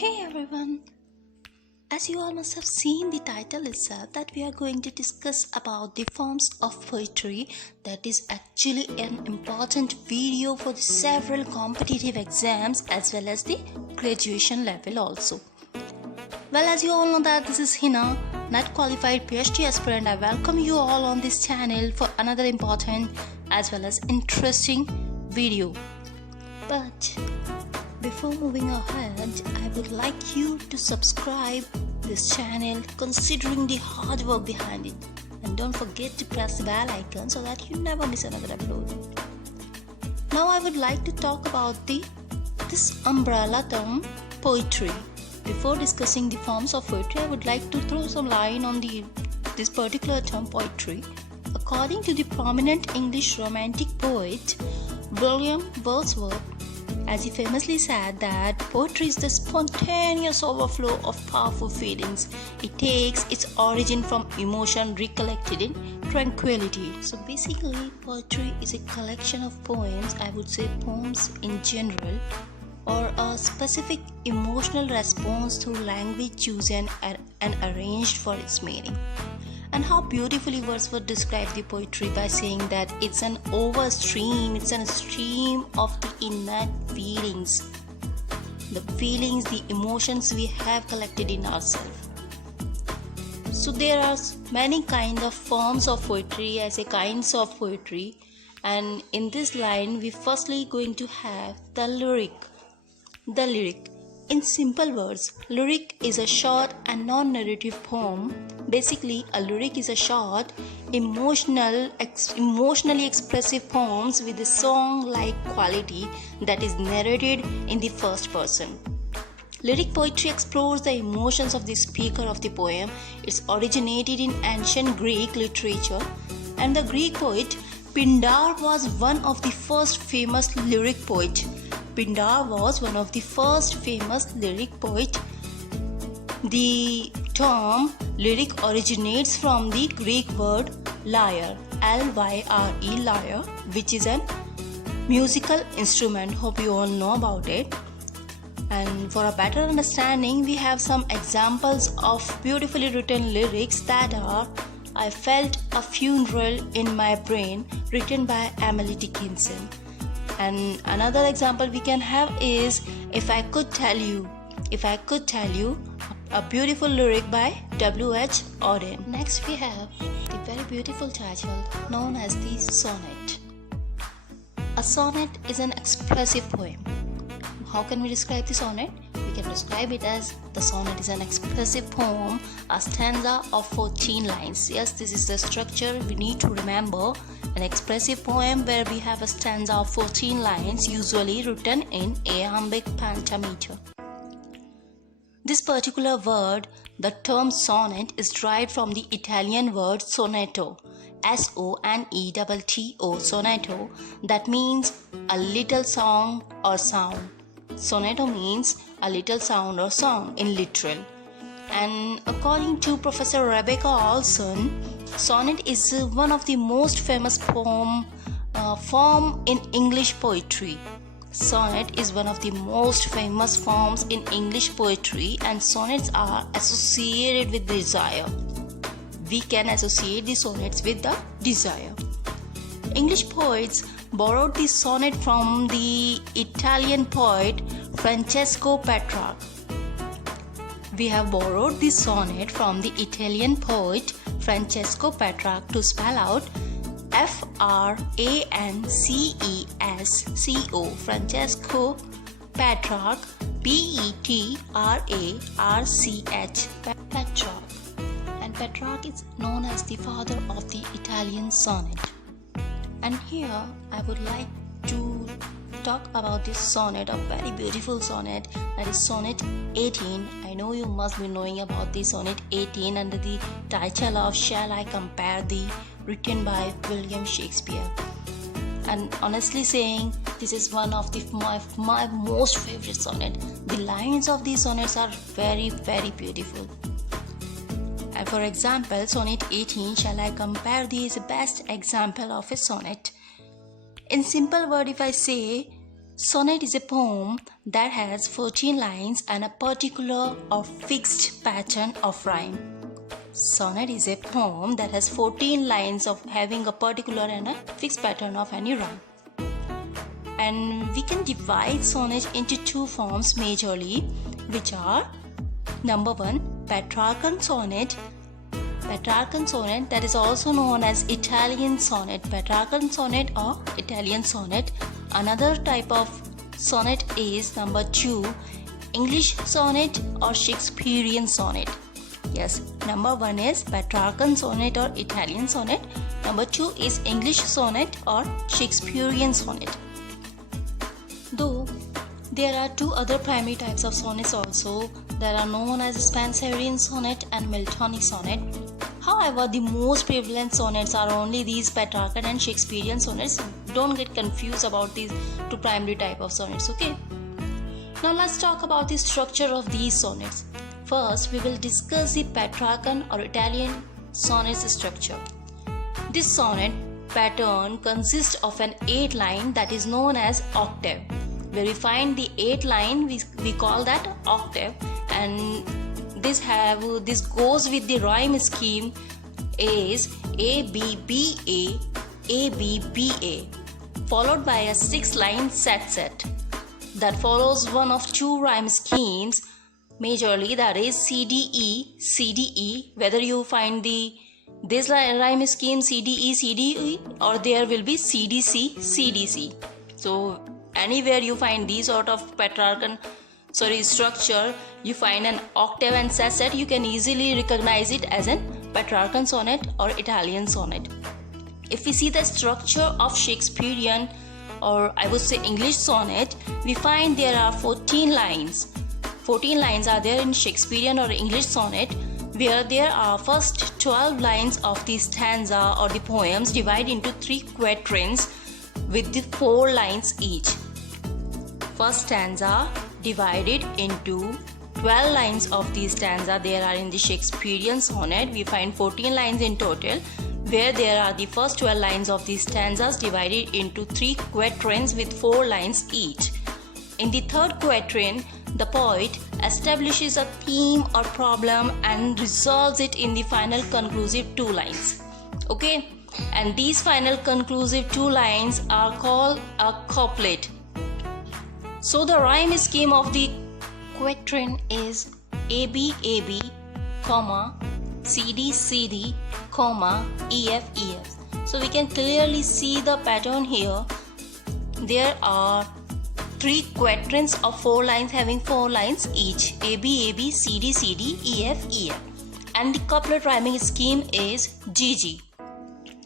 Hey everyone! As you all must have seen the title itself that we are going to discuss about the forms of poetry. That is actually an important video for the several competitive exams as well as the graduation level also. Well, as you all know that this is Hina, NET qualified PhD aspirant. I welcome you all on this channel for another important as well as interesting video. But before moving ahead, I would like you to subscribe this channel considering the hard work behind it, and don't forget to press the bell icon so that you never miss another upload. Now I would like to talk about this umbrella term poetry. Before discussing the forms of poetry, I would like to throw some light on this particular term poetry. According to the prominent English romantic poet William Wordsworth, as he famously said that poetry is the spontaneous overflow of powerful feelings. It takes its origin from emotion recollected in tranquility. So basically, poetry is a collection of poems, I would say poems in general, or a specific emotional response through language chosen and arranged for its meaning. And how beautifully Wordsworth described the poetry by saying that it's an overstream, it's a stream of the innate feelings, the emotions we have collected in ourselves. So there are many kind of forms of poetry, I say kinds of poetry, and in this line we firstly going to have the lyric. The lyric. In simple words, lyric is a short and non-narrative poem. Basically, a lyric is a short, emotionally expressive poems with a song-like quality that is narrated in the first person. Lyric poetry explores the emotions of the speaker of the poem. It's originated in ancient Greek literature, and the Greek poet Pindar was one of the first famous lyric poets. Pindar was one of the first famous lyric poets. The term lyric originates from the Greek word lyre, L-Y-R-E, lyre, which is a musical instrument. Hope you all know about it. And for a better understanding, we have some examples of beautifully written lyrics that are I Felt a Funeral in My Brain, written by Emily Dickinson. And another example we can have is If I Could Tell You, a beautiful lyric by W.H. Auden. Next we have the very beautiful title known as the sonnet. A sonnet is an expressive poem. How can we describe the sonnet? We can describe it as the sonnet is an expressive poem, a stanza of 14 lines. Yes, this is the structure we need to remember. An expressive poem where we have a stanza of 14 lines, usually written in iambic pentameter. This particular word, the term sonnet, is derived from the Italian word sonetto, S-O-N-E-T-T-O, sonetto, that means a little song or sound. Sonetto means a little sound or song in literal. And according to Professor Rebecca Olson, sonnet is one of the most famous form in English poetry. Sonnet is one of the most famous forms in English poetry, and sonnets are associated with desire. We can associate the sonnets with the desire. English poets borrowed the sonnet from the Italian poet Francesco Petrarch. We have borrowed the sonnet from the Italian poet Francesco Petrarch to spell out F-R-A-N-C-E-S-C-O, Francesco Petrarch, P-E-T-R-A-R-C-H, Petrarch. And Petrarch is known as the father of the Italian sonnet. And here I would like to talk about this sonnet, a very beautiful sonnet, that is Sonnet 18. I know you must be knowing about the Sonnet 18 under the title of Shall I Compare Thee, written by William Shakespeare. And honestly saying, this is one of my most favorite sonnet. The lines of these sonnets are very, very beautiful. And for example, Sonnet 18, Shall I Compare Thee, is the best example of a sonnet. In simple word, if I say, Sonnet is a poem that has 14 lines and a particular or fixed pattern of rhyme. Sonnet is a poem that has 14 lines of having a particular and a fixed pattern of any rhyme. And we can divide sonnet into two forms majorly, which are number 1, Petrarchan sonnet. Petrarchan sonnet, that is also known as Italian sonnet, Petrarchan sonnet or Italian sonnet. Another type of sonnet is number 2, English sonnet or Shakespearean sonnet. Yes, number 1 is Petrarchan sonnet or Italian sonnet. Number 2 is English sonnet or Shakespearean sonnet. Though there are two other primary types of sonnets also that are known as Spenserian sonnet and Miltonic sonnet. However, the most prevalent sonnets are only these Petrarchan and Shakespearean sonnets. Don't get confused about these two primary type of sonnets, okay? Now let's talk about the structure of these sonnets. First, we will discuss the Petrarchan or Italian sonnet's structure. This sonnet pattern consists of an 8-line that is known as octave. Where we find the 8 line, we call that octave, and this goes with the rhyme scheme is A B B A A B B A, followed by a 6-line set that follows one of two rhyme schemes majorly, that is C D E. Whether you find this rhyme scheme C D E, or there will be C D C. So anywhere you find these sort of Petrarchan structure, you find an octave and set, you can easily recognize it as an Petrarchan sonnet or Italian sonnet. If we see the structure of Shakespearean, or I would say English sonnet, we find there are 14 lines. 14 lines are there in Shakespearean or English sonnet, where there are first 12 lines of the stanza or the poems divided into 3 quatrains with the 4 lines each. First stanza divided into 12 lines of the stanza there are in the Shakespearean sonnet. We find 14 lines in total, where there are the first 12 lines of the stanzas divided into 3 quatrains with 4 lines each. In the third quatrain, the poet establishes a theme or problem and resolves it in the final conclusive 2 lines. Okay? And these final conclusive 2 lines are called a couplet. So the rhyme scheme of the quatrain is AB AB, comma, CD CD, comma, EF EF. So we can clearly see the pattern here. There are 3 quatrains of 4 lines having 4 lines each, AB AB, CD CD, EF EF. And the couplet rhyming scheme is GG.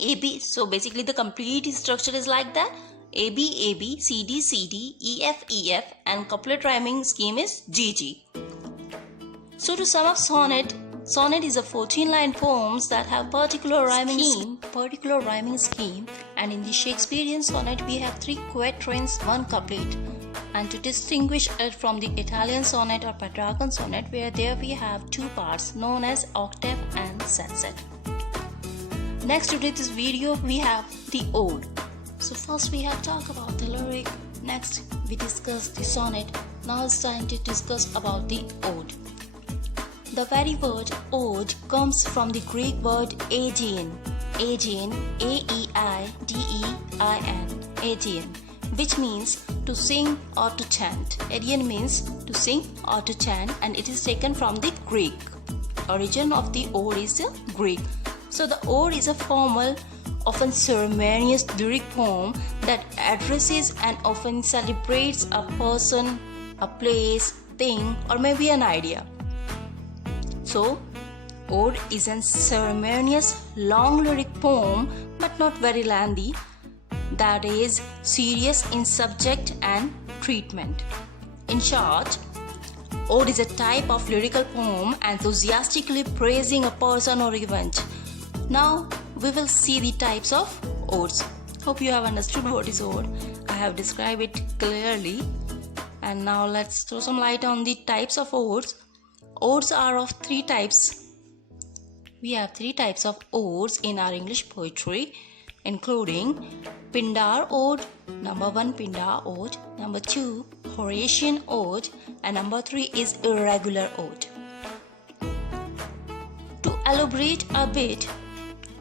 AB, so basically the complete structure is like that. AB AB, CD CD, EF EF, and couplet rhyming scheme is GG. So to sum up sonnet is a 14-line poems that have particular rhyming scheme, and in the Shakespearean sonnet we have 3 quatrains, 1 couplet. And to distinguish it from the Italian sonnet or Petrarchan sonnet, where there we have 2 parts known as octave and set. Next to this video we have the ode. So first we have talked about the lyric, next we discuss the sonnet. Now it's time to discuss about the ode. The very word ode comes from the Greek word aegein, A-E-I-D-E-I-N, aegein, which means to sing or to chant. Aegein means to sing or to chant, and it is taken from the Greek. Origin of the ode is the Greek. So the ode is a formal, often ceremonious lyric poem that addresses and often celebrates a person, a place, thing, or maybe an idea. So, ode is a ceremonious, long lyric poem, but not very lengthy, that is serious in subject and treatment. In short, ode is a type of lyrical poem enthusiastically praising a person or event. Now, we will see the types of odes. Hope you have understood what is ode. I have described it clearly. And now let's throw some light on the types of odes. Odes are of 3 types. We have 3 types of odes in our English poetry. including Pindar Ode, number 1 Pindar Ode, number 2 Horatian Ode, and number 3 is Irregular Ode. To elaborate a bit,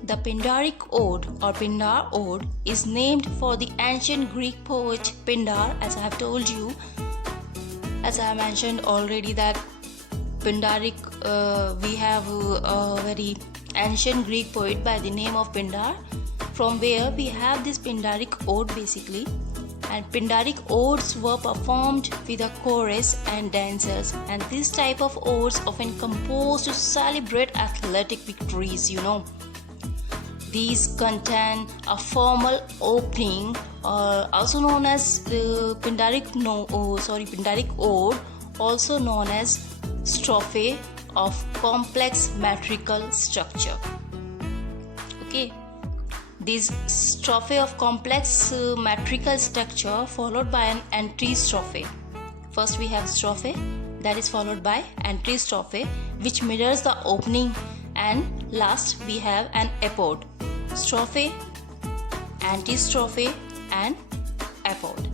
the Pindaric Ode or Pindar Ode is named for the ancient Greek poet Pindar, as I have told you. As I mentioned already that Pindaric, we have a very ancient Greek poet by the name of Pindar, from where we have this Pindaric Ode basically. And Pindaric odes were performed with a chorus and dancers, and this type of odes often composed to celebrate athletic victories, These contain a formal opening, also known as the Pindaric Ode, also known as strophe of complex metrical structure. Okay, this strophe of complex metrical structure followed by an antistrophe. First we have strophe, that is followed by antistrophe, which mirrors the opening, and last we have an epode. Strophe, antistrophe, and epode.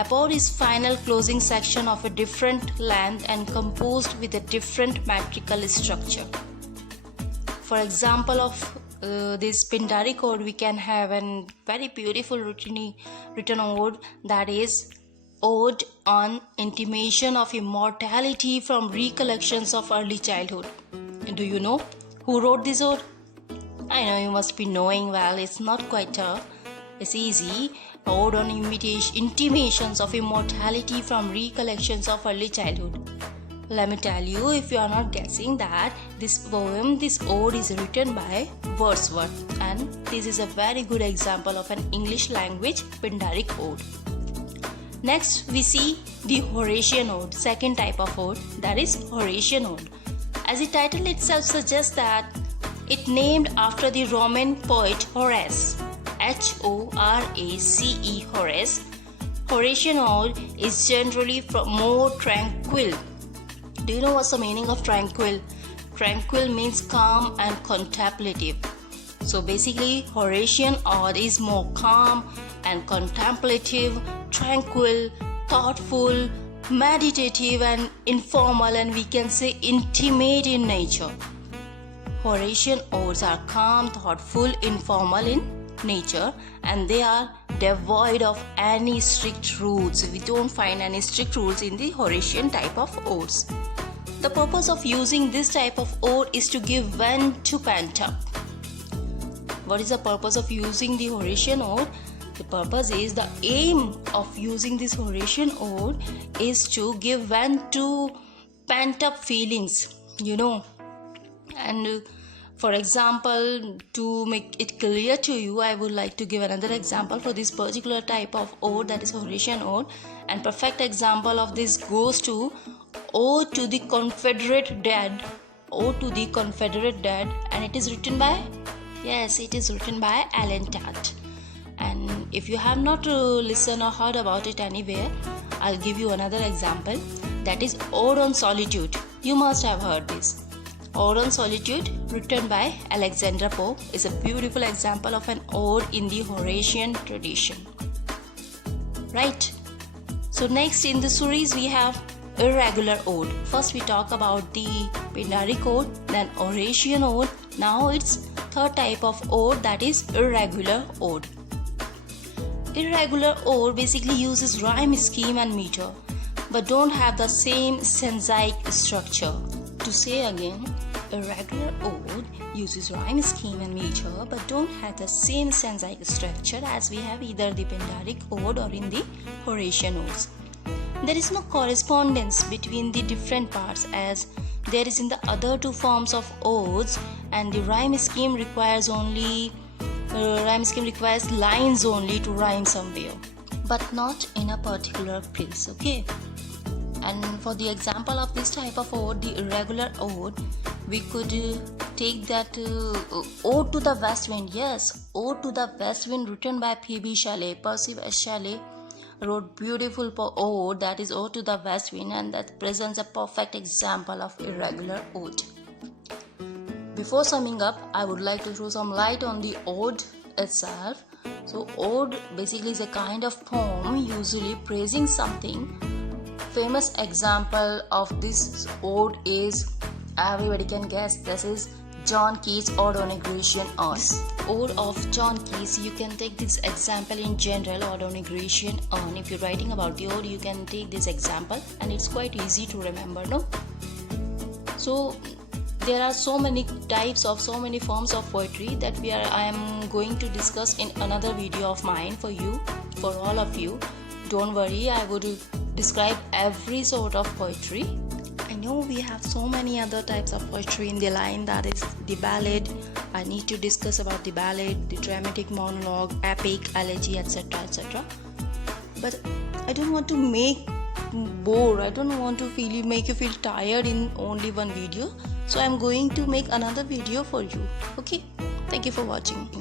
Epode is final closing section of a different length and composed with a different metrical structure. For example of this Pindaric ode, we can have a very beautiful written ode, that is Ode on Intimation of Immortality from Recollections of Early Childhood. Do you know who wrote this ode? I know you must be knowing. Well, it's not quite tough. It's easy. Ode on Intimations of Immortality from Recollections of Early Childhood. Let me tell you, if you are not guessing that, this ode is written by Wordsworth, and this is a very good example of an English language Pindaric ode. Next, we see the Horatian ode, second type of ode, that is Horatian ode. As the title itself suggests that it named after the Roman poet Horace, Horace. Horace. Horatian ode is generally more tranquil. Do you know what's the meaning of tranquil? Tranquil means calm and contemplative. So basically, Horatian ode is more calm and contemplative, tranquil, thoughtful, meditative, and informal, and we can say intimate in nature. Horatian odes are calm, thoughtful, informal in nature, and they are devoid of any strict rules. We don't find any strict rules in the Horatian type of odes. The purpose of using this type of ode is to give vent to pent-up. What is the purpose of using the Horatian ode? The purpose is, the aim of using this Horatian ode is to give vent to pent-up feelings, And for example, to make it clear to you, I would like to give another example for this particular type of ode, that is Horatian ode. And perfect example of this goes to Ode to the Confederate Dead. Ode to the Confederate Dead, and it is written by Alan Tate. And if you have not listened or heard about it anywhere, I'll give you another example, that is Ode on Solitude. You must have heard this. Ode on Solitude, written by Alexander Pope, is a beautiful example of an ode in the Horatian tradition. Right? So next in the series we have Irregular ode. First we talk about the Pindaric ode, then Horatian ode. Now it's third type of ode, that is Irregular ode. Irregular ode basically uses rhyme scheme and meter, but don't have the same stanzaic structure. To say again, irregular ode uses rhyme scheme and meter, but don't have the same stanzaic structure as we have either the Pindaric ode or in the Horatian odes. There is no correspondence between the different parts as there is in the other two forms of odes, and the rhyme scheme requires lines only to rhyme somewhere, but not in a particular place. Okay. And for the example of this type of ode, the irregular ode, we could take that Ode to the West Wind. Yes, Ode to the West Wind, written by P.B. Shelley. Percy S. Shelley wrote beautiful ode, that is Ode to the West Wind, and that presents a perfect example of irregular ode. Before summing up, I would like to throw some light on the ode itself. So ode basically is a kind of poem usually praising something. Famous example of this ode is, everybody can guess, this is John Keats' Ode on a Grecian Urn. Ode of John Keats, you can take this example in general, Ode on a Grecian Urn. If you're writing about the ode, you can take this example and it's quite easy to remember, no? So there are so many types of, so many forms of poetry that I am going to discuss in another video of mine for you, for all of you. Don't worry, I would describe every sort of poetry. I know we have so many other types of poetry in the line, that is the ballad. I need to discuss about the ballad, the dramatic monologue, epic, elegy, etc., etc. But I don't want to make bore. I don't want to make you feel tired in only one video. So I'm going to make another video for you. Okay? Thank you for watching.